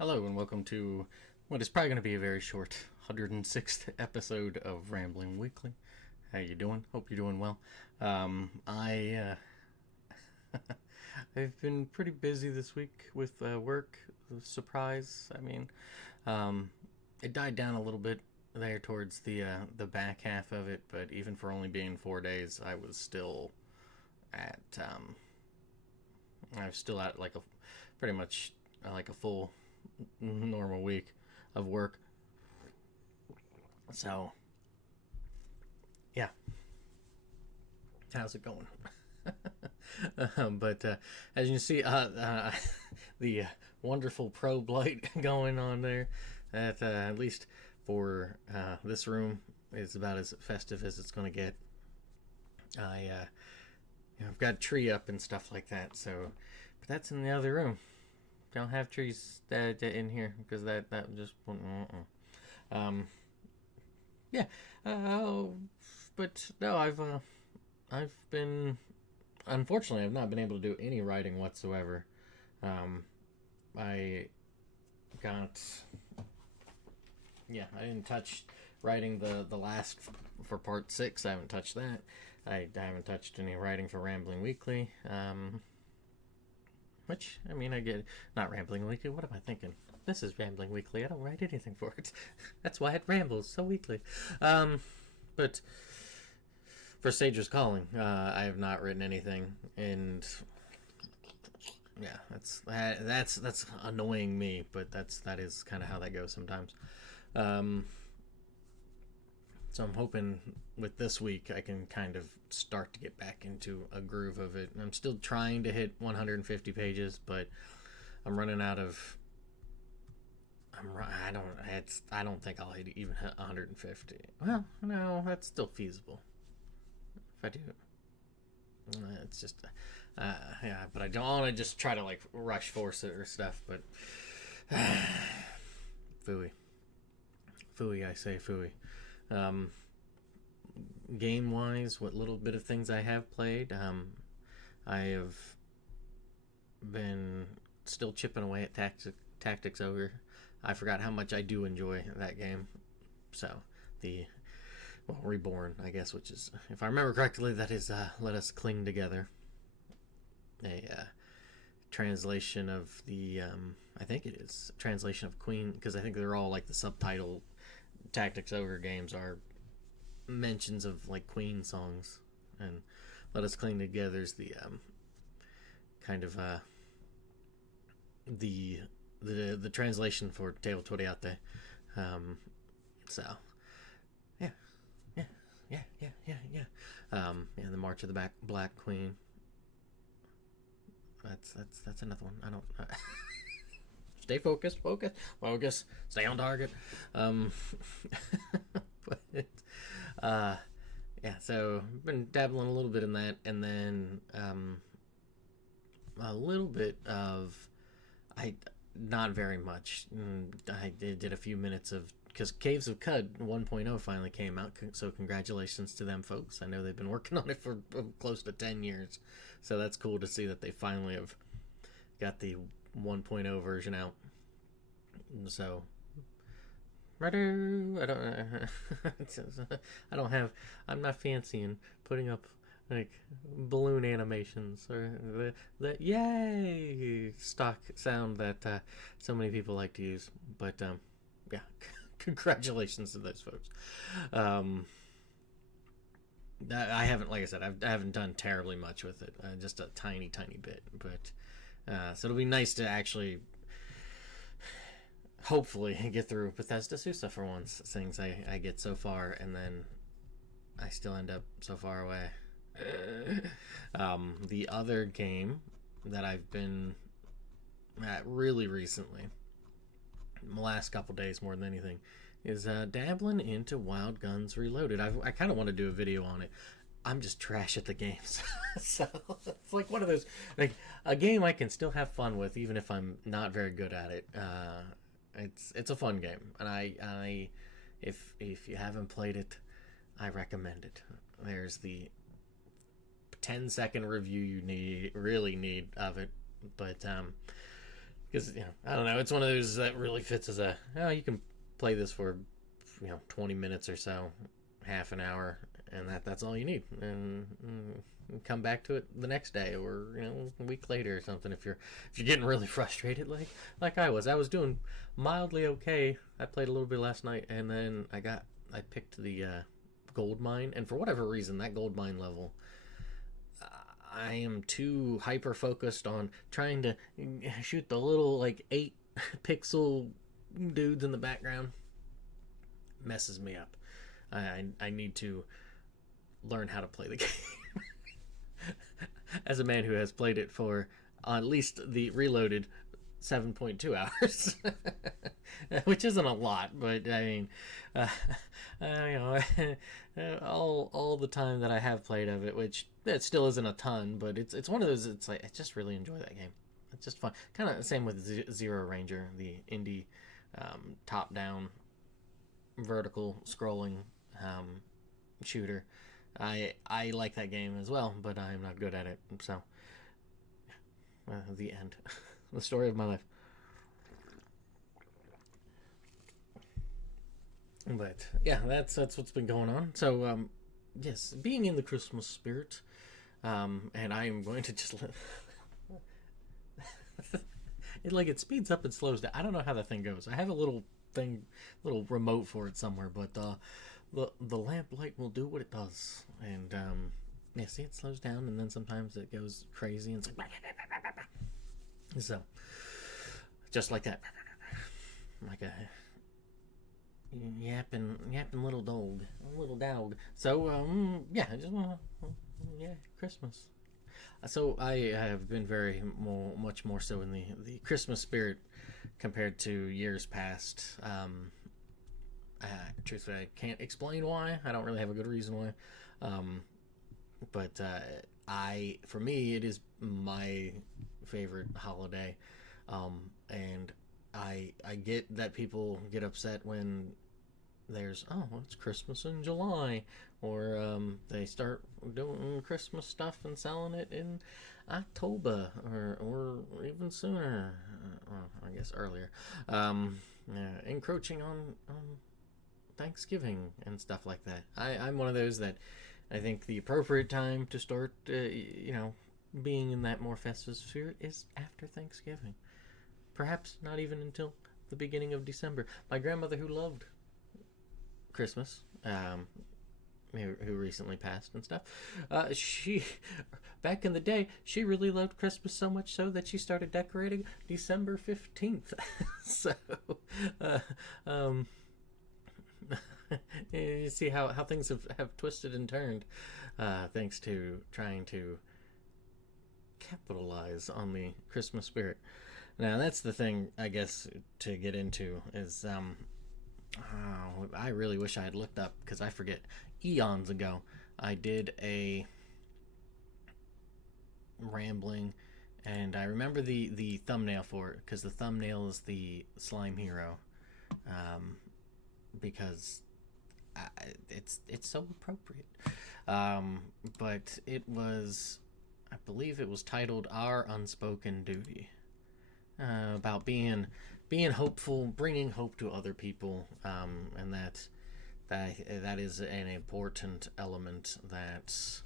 Hello and welcome to what is probably going to be a very short 106th episode of Rambling Weekly. How you doing? Hope you're doing well. I've been pretty busy this week with work. Surprise! It died down a little bit there towards the back half of it, but even for only being 4 days, at I was still at like a pretty much like a full normal week of work. So, yeah, how's it going? But as you can see, the wonderful probe light going on there, at least for this room, is about as festive as it's going to get. I've got a tree up and stuff like that, so, but that's in the other room. Don't have trees in here because that just yeah. But no, I've been, unfortunately, I've not been able to do any writing whatsoever. I got, I didn't touch writing the last for part 6. I haven't touched that. I haven't touched any writing for Rambling Weekly. Which, I mean, I get not Rambling Weekly. What am I thinking? This is Rambling Weekly. I don't write anything for it. That's why it rambles so weekly. But for Sage's Calling, I have not written anything, and yeah, that's annoying me. But that is kind of how that goes sometimes. So I'm hoping with this week I can kind of start to get back into a groove of it. I'm still trying to hit 150 pages, but I'm running out of. I don't think I'll even hit 150. Well, no, that's still feasible. If I do, it's just, yeah. But I don't want to just try to like rush force it or stuff. But fooey, I say fooey. Game wise, what little bit of things I have played, I have been still chipping away at Tactics Ogre. I forgot how much I do enjoy that game. So Reborn, I guess, which is, if I remember correctly, that is Let Us Cling Together. A translation of the I think it is a translation of Queen, because I think they're all like the subtitle Tactics Ogre games are mentions of like Queen songs, and Let Us Cling Together is the kind of the translation for Te o Toriate. So yeah, the March of the Black Queen. That's another one. I don't. Stay focused. Stay on target. But yeah, so I've been dabbling a little bit in that, and then a little bit of not very much. I did a few minutes of, because Caves of Cud 1.0 finally came out, so congratulations to them folks. I know they've been working on it for close to 10 years, so that's cool to see that they finally have got the 1.0 version out. So I don't have. I'm not fancying putting up like balloon animations or the yay stock sound that so many people like to use. But yeah, congratulations to those folks. I haven't, like I said, I haven't done terribly much with it. Just a tiny bit, but so it'll be nice to actually, hopefully, get through Bethesda Susa for once. Things I get so far, and then I still end up so far away. The other game that I've been at really recently, the last couple days more than anything, is dabbling into Wild Guns Reloaded. I kind of want to do a video on it. I'm just trash at the games. So it's like one of those, like a game I can still have fun with even if I'm not very good at it. It's a fun game, and I if you haven't played it, I recommend it. There's the 10-second review you really need of it, but because I don't know. It's one of those that really fits as a you can play this for 20 minutes or so, half an hour, and that's all you need, and come back to it the next day or a week later or something if you're getting really frustrated like I was doing mildly okay. I played a little bit last night, and then I picked the gold mine, and for whatever reason that gold mine level, I am too hyper focused on trying to shoot the little 8 pixel dudes in the background. Messes me up. I need to learn how to play the game. As a man who has played it for at least the reloaded 7.2 hours, which isn't a lot, but I mean, all the time that I have played of it, which it still isn't a ton, but it's one of those. It's I just really enjoy that game. It's just fun. Kind of the same with Zero Ranger, the indie top-down vertical scrolling shooter. I like that game as well, but I'm not good at it. So, the end. The story of my life. But yeah, that's what's been going on. So yes, being in the Christmas spirit, and I am going to just it speeds up and slows down. I don't know how that thing goes. I have a little remote for it somewhere, but the lamp light will do what it does, and yeah, see, it slows down, and then sometimes it goes crazy, and it's like so, just like that, like a yapping little dog. So yeah, I just wanna Christmas. So I have been much more so in the Christmas spirit compared to years past. Truthfully, I can't explain why. I don't really have a good reason why. But for me, it is my favorite holiday. And I get that people get upset when there's it's Christmas in July, or they start doing Christmas stuff and selling it in October or even sooner, I guess earlier, encroaching on Thanksgiving and stuff like that. I'm one of those that I think the appropriate time to start being in that more festive spirit is after Thanksgiving, perhaps not even until the beginning of December. My grandmother, who loved Christmas, who recently passed and stuff, she back in the day, she really loved Christmas so much so that she started decorating December 15th. So you see how things have twisted and turned, thanks to trying to capitalize on the Christmas spirit. Now that's the thing, I guess, to get into is I really wish I had looked up, because I forget. Eons ago, I did a rambling, and I remember the thumbnail for it, because the thumbnail is the slime hero, because it's so appropriate. But it was, I believe it was titled "Our Unspoken Duty," about being hopeful, bringing hope to other people, and that is an important element that,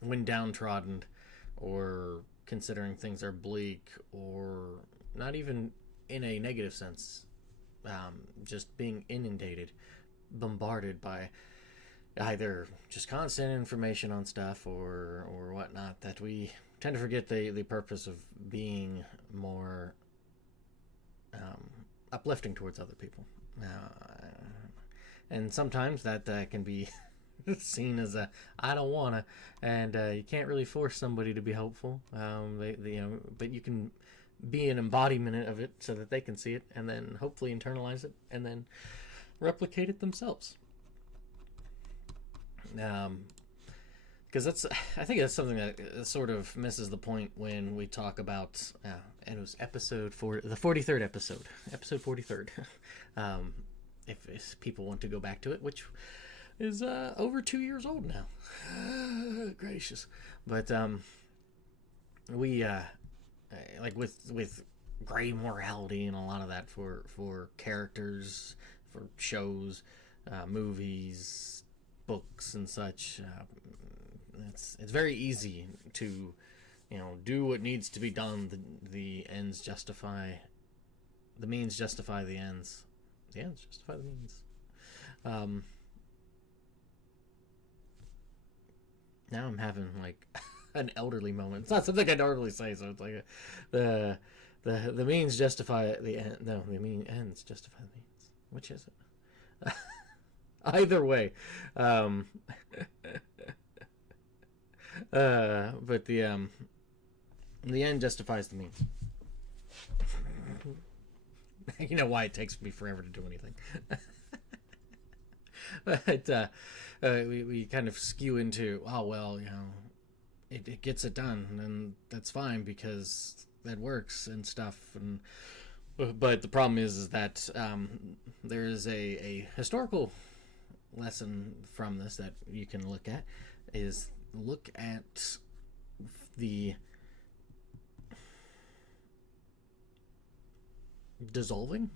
when downtrodden, or considering things are bleak, or not even in a negative sense, just being bombarded by either just constant information on stuff or whatnot, that we tend to forget the purpose of being more uplifting towards other people. And sometimes that can be seen as I don't wanna, and you can't really force somebody to be hopeful. But you can be an embodiment of it so that they can see it, and then hopefully internalize it, and then replicate it themselves. Because I think that's something that sort of misses the point when we talk about, and it was the 43rd episode, episode 43rd. If people want to go back to it, which is over 2 years old now. Gracious. But we like with gray morality and a lot of that for characters, for shows, movies, books, and such. It's very easy to do what needs to be done. The ends justify the means, justify the ends. The ends justify the means. Um, Now I'm having like an elderly moment. It's not something I normally say, so it's like the the means justify the end. No, the mean ends justify the means. Which is it? Either way, um, but the end justifies the means. You know why it takes me forever to do anything. But we kind of skew into, oh well, it gets it done, and that's fine because that works and stuff. And but the problem is that there is a historical lesson from this that you can look at, is look at the dissolving,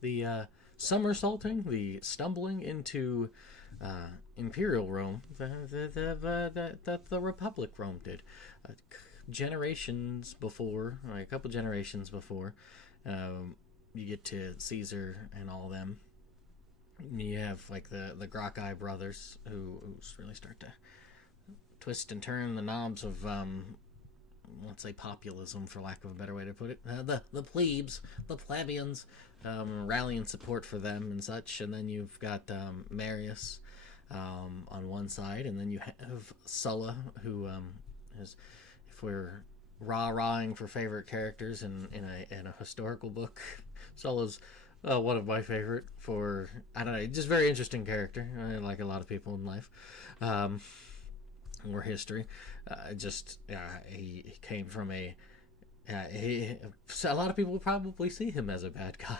the somersaulting, the stumbling into imperial Rome that the Republic Rome did. Generations before, like a couple generations before, you get to Caesar and all them. You have like the Gracchi brothers who really start to twist and turn the knobs of let's say populism, for lack of a better way to put it. The plebes, the plebeians, rallying support for them and such. And then you've got Marius on one side, and then you have Sulla, who is, if we're rah-rahing for favorite characters in a historical book, Sulla's one of my favorite for, I don't know, just very interesting character, like a lot of people in life. Or history. He came from a lot of people would probably see him as a bad guy.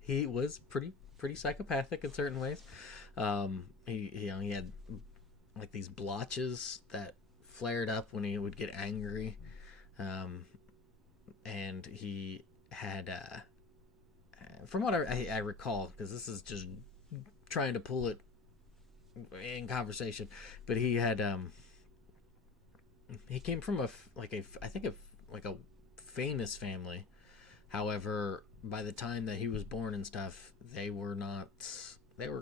He was pretty psychopathic in certain ways. He had like these blotches that flared up when he would get angry, and he had from what I recall, because this is just trying to pull it in conversation, but he had he came from a famous family. However, by the time that he was born and stuff, they were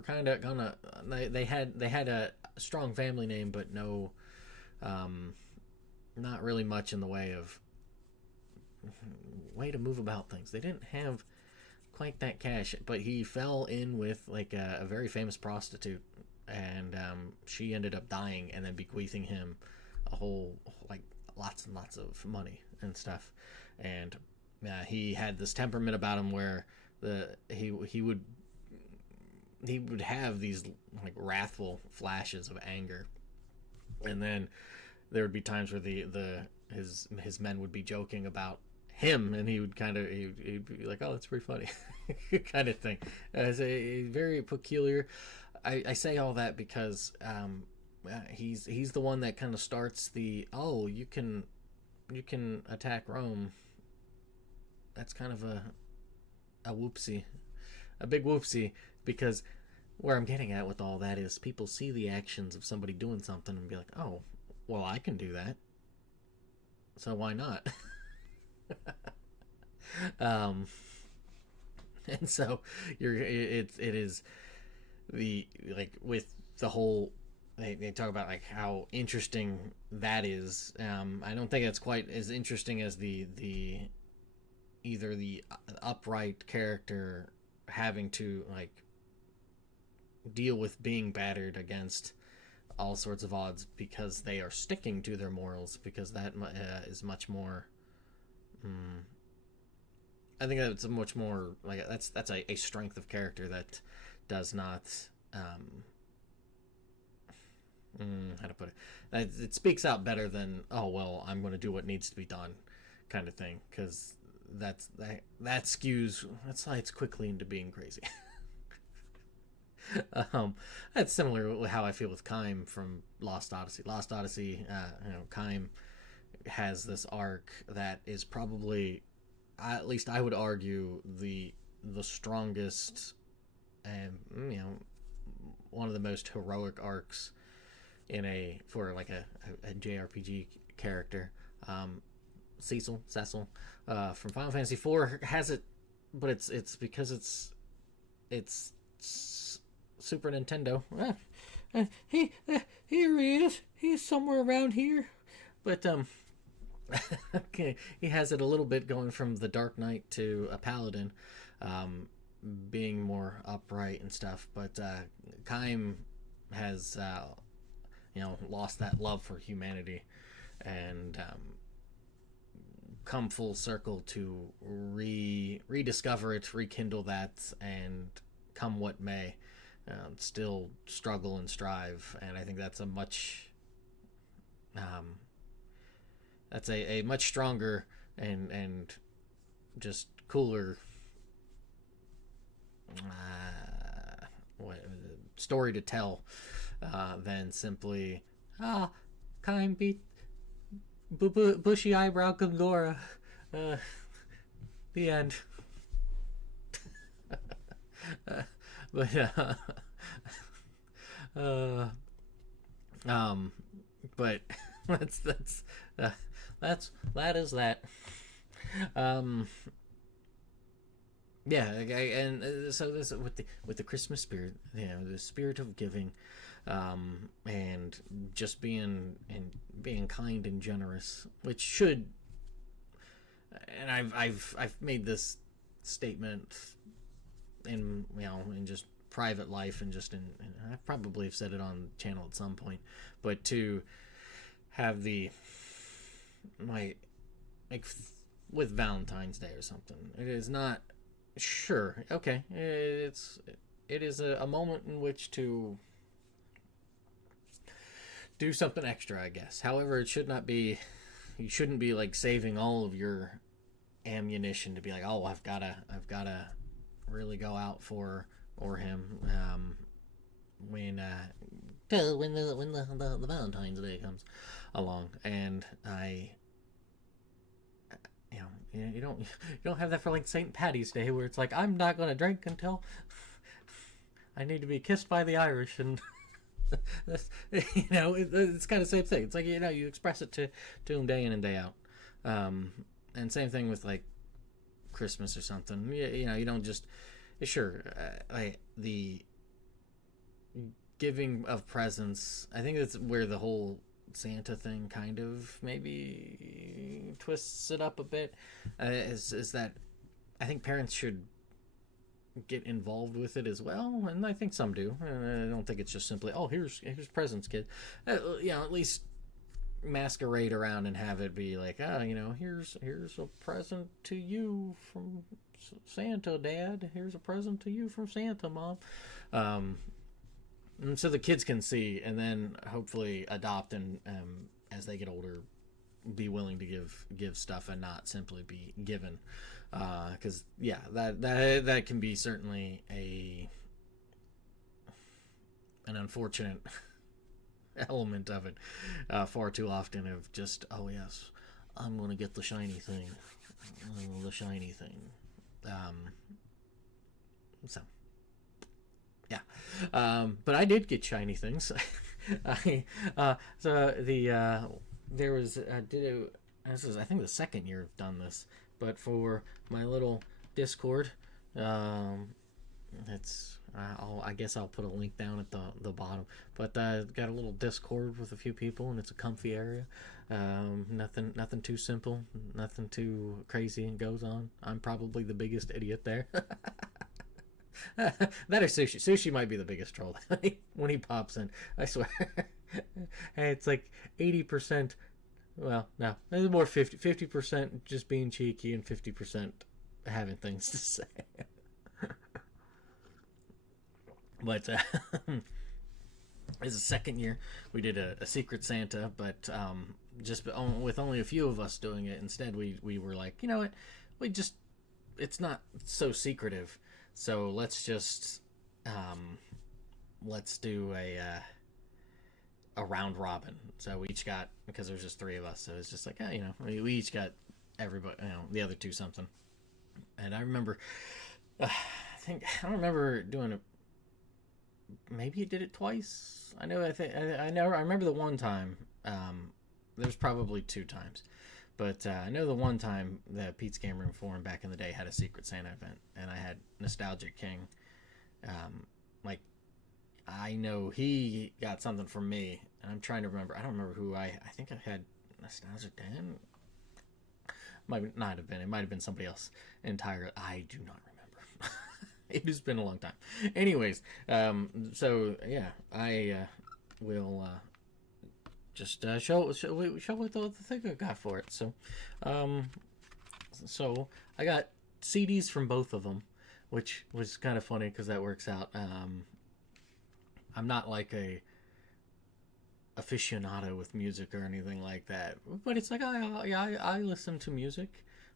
kind of gonna, they had a strong family name, but no, not really much in the way to move about things. They didn't have quite that cash, but he fell in with like a very famous prostitute, and she ended up dying and then bequeathing him a whole, like, lots and lots of money and stuff. And he had this temperament about him where he would have these like wrathful flashes of anger, and then there would be times where his men would be joking about him, and he would he'd be like, oh, that's pretty funny, kind of thing. As a very peculiar. I say all that because he's the one that kind of starts the, oh, you can attack Rome. That's kind of a whoopsie, a big whoopsie, because where I'm getting at with all that is people see the actions of somebody doing something and be like, oh, well, I can do that, so why not? And so it is the, like, with the whole, they talk about like how interesting that is. I don't think it's quite as interesting as the either the upright character having to like deal with being battered against all sorts of odds because they are sticking to their morals, because that is much more I think that's a much more like that's a strength of character that does not how to put it, it speaks out better than, oh well, I'm going to do what needs to be done kind of thing, because that skews, that slides quickly into being crazy. um, that's similar with how I feel with Kaim from Lost Odyssey. Lost Odyssey, Kaim has this arc that is probably, at least I would argue, the strongest and one of the most heroic arcs in for like a JRPG character. Cecil from Final Fantasy IV has it, but it's because it's Super Nintendo. Here he is. He's somewhere around here, but okay, he has it a little bit going from the Dark Knight to a paladin, being more upright and stuff. But Kaim has lost that love for humanity and come full circle to rediscover it, rekindle that, and come what may, still struggle and strive. And I think that's a much much stronger and just cooler story to tell than simply Kaim beat bushy eyebrow Gongora. The end. But but that is that. Yeah, and so this with the Christmas spirit, the spirit of giving, and just being kind and generous, which should, and I've made this statement in just private life and just in I probably have said it on the channel at some point, but to have with Valentine's Day or something, it is not. Sure, okay. It is a moment in which to do something extra, I guess. However, it should not be. You shouldn't be like saving all of your ammunition to be like, oh, I've gotta really go out for or him when the Valentine's Day comes along, and you don't have that for like St. Patty's Day, where it's like, I'm not gonna drink until I need to be kissed by the Irish, and it's kind of the same thing. It's like you express it to them day in and day out, and same thing with like Christmas or something. You don't just sure the giving of presents. I think that's where the whole Santa thing kind of maybe twists it up a bit, is that I think parents should get involved with it as well, and I think some do. I don't think it's just simply, oh, here's presents, kid. At least masquerade around and have it be like, here's a present to you from Santa, Dad. Here's a present to you from Santa, Mom. And so the kids can see, and then hopefully adopt, and as they get older, be willing to give stuff and not simply be given. Because that can be certainly an unfortunate element of it, far too often, of just, oh yes, I'm going to get the shiny thing. So yeah, but I did get shiny things. There was this is, I think, the second year I've done this, but for my little Discord, I guess I'll put a link down at the bottom, but got a little Discord with a few people, and it's a comfy area. Nothing too simple, nothing too crazy and goes on. I'm probably the biggest idiot there. That or Sushi might be the biggest troll when he pops in, I swear. Hey, it's like 80%. Well, no, it's more 50% just being cheeky and 50% having things to say. But it's the second year we did a Secret Santa, but just with only a few of us doing it. Instead, we were like, you know what, it's not so secretive. So let's just let's do a round robin. So we each got, because there's just three of us, so it's just like, you know, we each got everybody, you know, the other two something. And I remember, I don't remember doing it. Maybe it did it twice. I know. I remember the one time. There's probably two times, but I know the one time the Pete's Game Room Forum back in the day had a Secret Santa event, and I had Nostalgic King. Like, I know he got something from me, and I'm trying to remember. I don't remember who I think I had Nostalgic Dan. Might not have been. It might have been somebody else entirely. I do not remember. It has been a long time. Anyways, so yeah, I will just show what the thing I got for it. So, so I got CDs from both of them, which was kind of funny because that works out. I'm not like a aficionado with music or anything like that, but it's like I listen to music.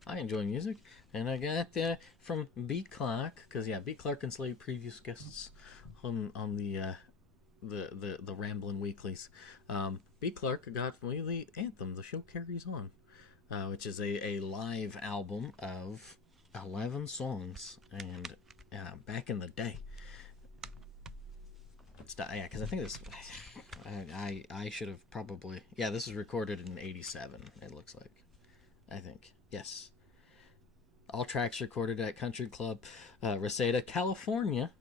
I enjoy music, and I got from B Clark, because B Clark and Slade, previous guests on the Ramblin' Weeklies. B Clark got me the Anthem, The Show Carries On, which is a live album of 11 songs, and back in the day. Because I think this, I should have probably, this was recorded in '87. It looks like, I think, yes. All tracks recorded at Country Club, Reseda, California,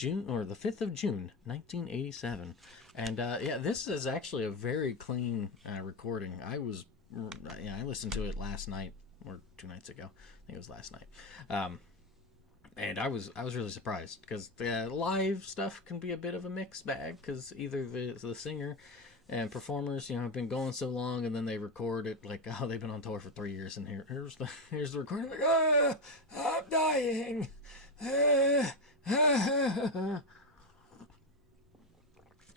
the 5th of June, 1987. And this is actually a very clean recording. I listened to it last night or 2 nights ago. I think it was last night. And I was really surprised, because the live stuff can be a bit of a mixed bag, because either the singer and performers, have been going so long, and then they record it like, they've been on tour for 3 years, and here's the recording, like, I'm dying. I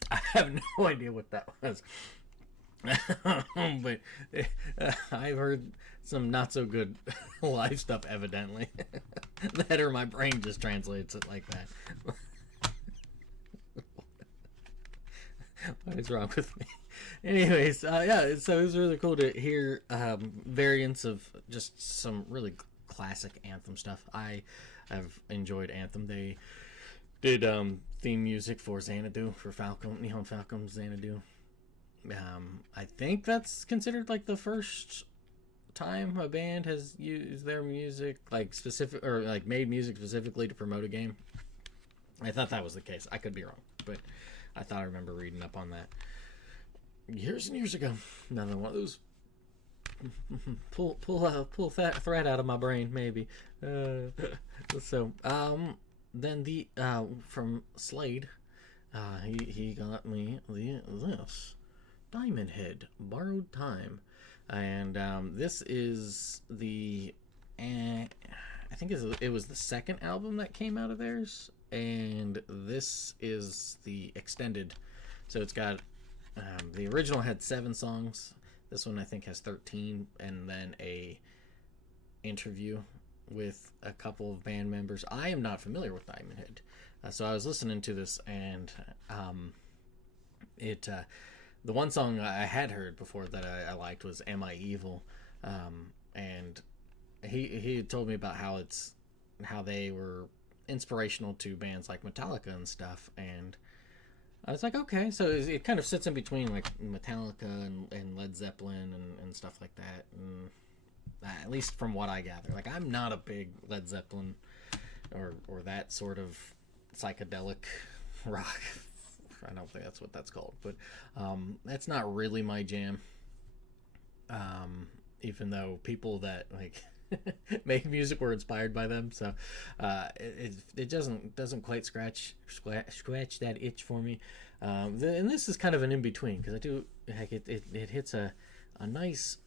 have no idea what that was. But I've heard some not so good live stuff, evidently. That, or my brain just translates it like that. What is wrong with me? Anyways, so it was really cool to hear variants of just some really classic Anthem stuff. I have enjoyed Anthem. They did theme music for Xanadu, for Falcom, Nihon Falcom Xanadu. I think that's considered like the first time a band has used their music, like specific, or like made music specifically to promote a game. I thought that was the case. I could be wrong, but I thought I remember reading up on that years and years ago. Another one of those pull that thread out of my brain, maybe. So then the from Slade, he got me this Diamond Head, Borrowed Time, and this is the I think it was the second album that came out of theirs, and this is the extended. So it's got the original had 7 songs. This one I think has 13, and then a interview with a couple of band members. I am not familiar with Diamond Head, so I was listening to this, and the one song I had heard before that I liked was "Am I Evil," and he had told me about how they were inspirational to bands like Metallica and stuff, and I was like, okay, so it kind of sits in between like Metallica and Led Zeppelin and stuff like that, and at least from what I gather, like I'm not a big Led Zeppelin or that sort of psychedelic rock. I don't think that's what that's called, but that's not really my jam. Even though people that like make music were inspired by them, so it doesn't quite scratch that itch for me. And this is kind of an in between, because I do like it hits a nice,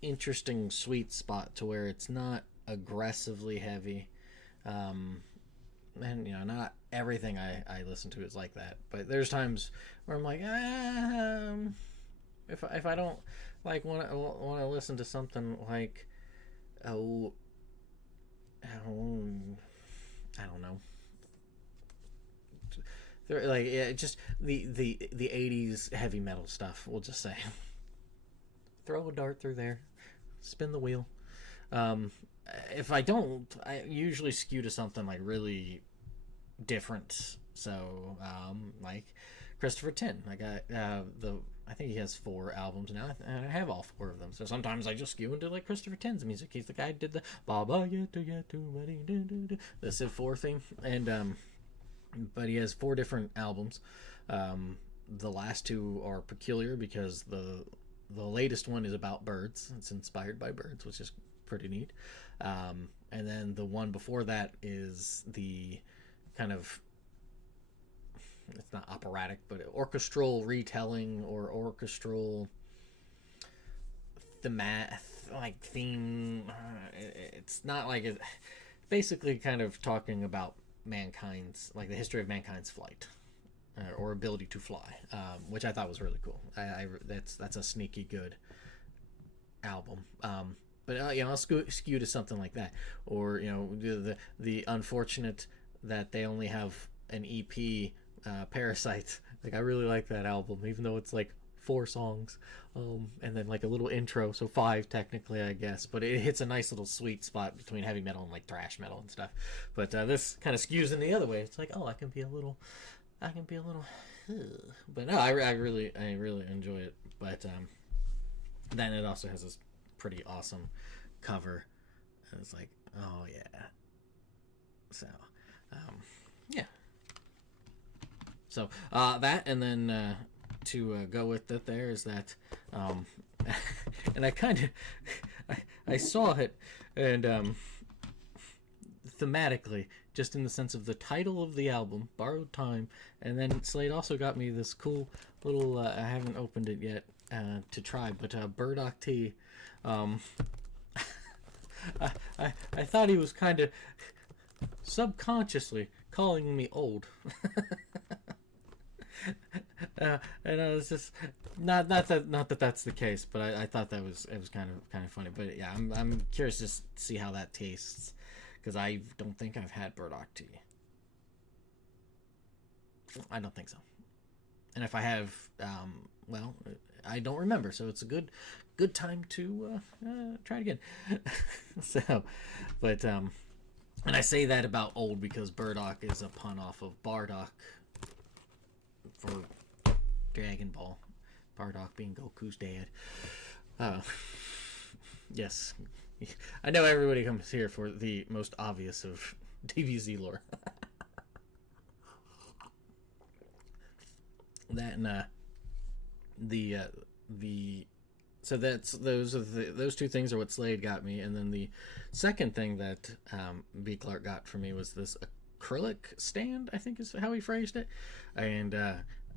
interesting, sweet spot to where it's not aggressively heavy. And not everything I listen to is like that, but there's times where I'm like, if I don't like want to listen to something like, I don't know, like just the 80s heavy metal stuff. We'll just say, throw a dart through there, spin the wheel. Um, if I don't, I usually skew to something like really different. So like Christopher Tin. I got I think he has 4 albums now, and I have all 4 of them. So sometimes I just skew into like Christopher Tin's music. He's the guy who did the Baba Yet Too Many, the Civ 4 theme, and but he has 4 different albums. The last 2 are peculiar because the latest one is about birds. It's inspired by birds, which is pretty neat. And then the one before that is the kind of, it's not operatic, but orchestral retelling or orchestral theme. It's not like it. Basically, kind of talking about mankind's, like the history of mankind's flight or ability to fly, which I thought was really cool. That's a sneaky good album. But I'll skew to something like that, or the unfortunate that they only have an EP. Parasite, like I really like that album, even though it's like 4 songs, and then like a little intro, so 5 technically, I guess, but it hits a nice little sweet spot between heavy metal and like thrash metal and stuff. But this kind of skews in the other way. It's like, oh, I can be a little but no, I really enjoy it. But then it also has this pretty awesome cover, and it's like, oh yeah. So yeah. So that, and then to go with it, there is that, and I kind of, I saw it, and thematically, just in the sense of the title of the album, Borrowed Time, and then Slade also got me this cool little, I haven't opened it yet to try, but Burdock Tea. I thought he was kind of subconsciously calling me old. And I was just not that that's the case, but I thought it was kind of funny. But yeah, I'm curious to see how that tastes, because I don't think I've had burdock tea. I don't think so. And if I have, well, I don't remember. So it's a good time to try it again. So, but and I say that about old because burdock is a pun off of Bardock for Dragon Ball. Bardock being Goku's dad. Yes. I know everybody comes here for the most obvious of DBZ lore. That and the so those 2 things are what Slade got me, and then the second thing that B. Clark got for me was this acrylic stand, I think is how he phrased it, and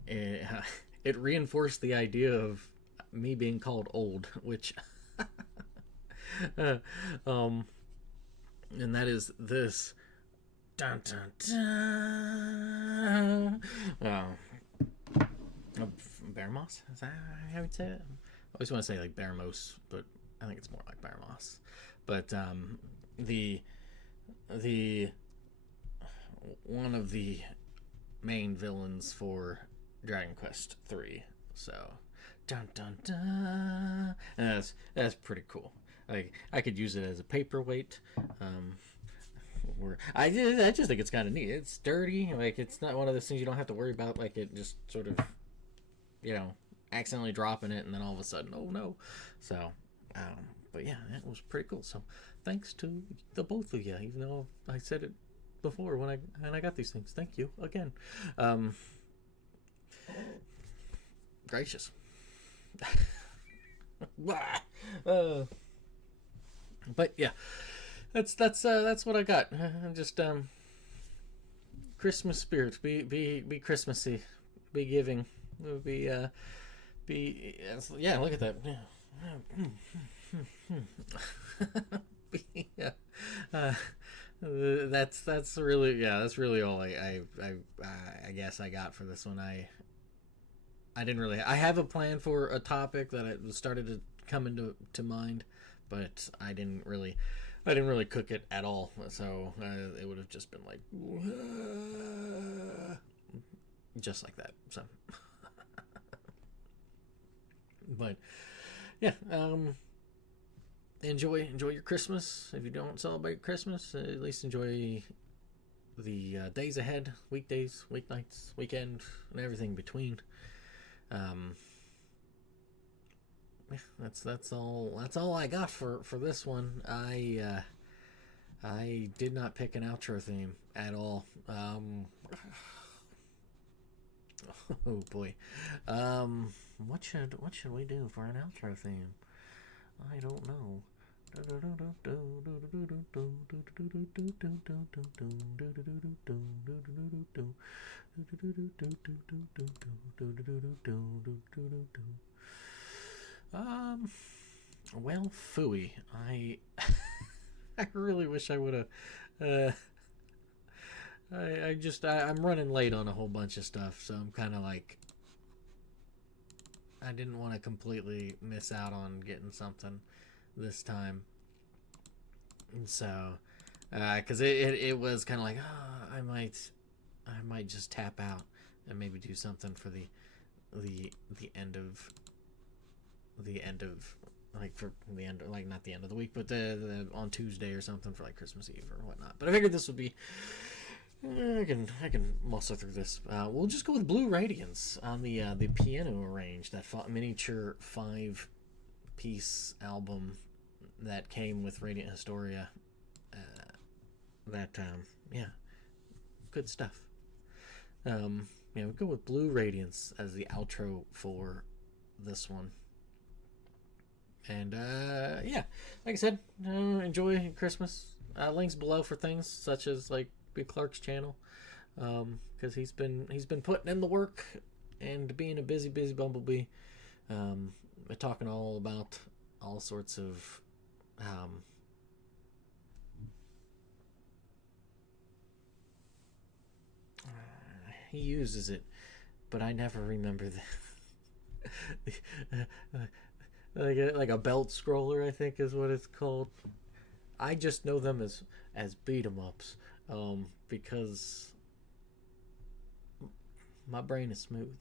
it reinforced the idea of me being called old, which and that is this. Dun, dun, dun. Bear moss? Is that how you say it? I always want to say like bear moss, but I think it's more like bear moss. But the one of the main villains for Dragon Quest 3. So dun dun dun, and that's pretty cool. Like I could use it as a paperweight. I just think it's kind of neat. It's sturdy. Like it's not one of those things you don't have to worry about. Like it just sort of, accidentally dropping it and then all of a sudden, oh no. So, but yeah, that was pretty cool. So thanks to the both of you, even though I said it before when I got these things. Thank you again. Gracious. But yeah, that's what I got. Just Christmas spirit. Be Christmassy. Be giving. Yeah. Look at that. Yeah. That's really all I guess I got for this one. I didn't really. I have a plan for a topic that I started to come into mind, but I didn't really cook it at all. So it would have just been like, just like that. So, but yeah, enjoy your Christmas. If you don't celebrate Christmas, at least enjoy the days ahead, weekdays, weeknights, weekend, and everything between. Yeah, that's all I got for this one. I did not pick an outro theme at all. Oh boy. What should we do for an outro theme? I don't know. Well, phooey. I really wish I would have. I'm running late on a whole bunch of stuff, so I'm kind of like, I didn't want to completely miss out on getting something this time. And so, because it was kind of like, I might just tap out and maybe do something for the end of like for the end, like not the end of the week, but the on Tuesday or something for like Christmas Eve or whatnot. But I figured this would be. I can muscle through this. We'll just go with Blue Radiance on the piano arrange, that miniature 5-piece album that came with Radiant Historia. Yeah, good stuff. Yeah, we'll go with Blue Radiance as the outro for this one. And yeah, like I said, enjoy Christmas. Links below for things such as like Big Clark's channel, because he's been putting in the work and being a busy bumblebee, talking all about all sorts of he uses it, but I never remember the like a belt scroller, I think is what it's called. I just know them as beat 'em ups, because my brain is smooth.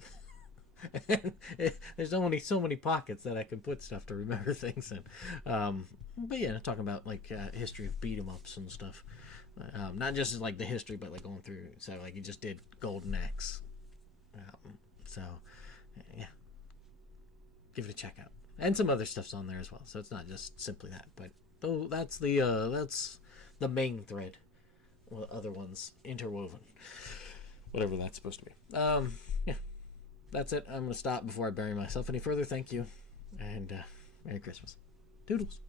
There's only so many pockets that I can put stuff to remember things in. But yeah, talking about like history of beat 'em ups and stuff. Not just like the history, but like going through. So like he just did Golden Axe. So yeah, give it a check out, and some other stuff's on there as well. So it's not just simply that, but though that's the main thread. Well, other ones interwoven, whatever that's supposed to be. Yeah, that's it. I'm gonna stop before I bury myself any further. Thank you, and Merry Christmas. Toodles.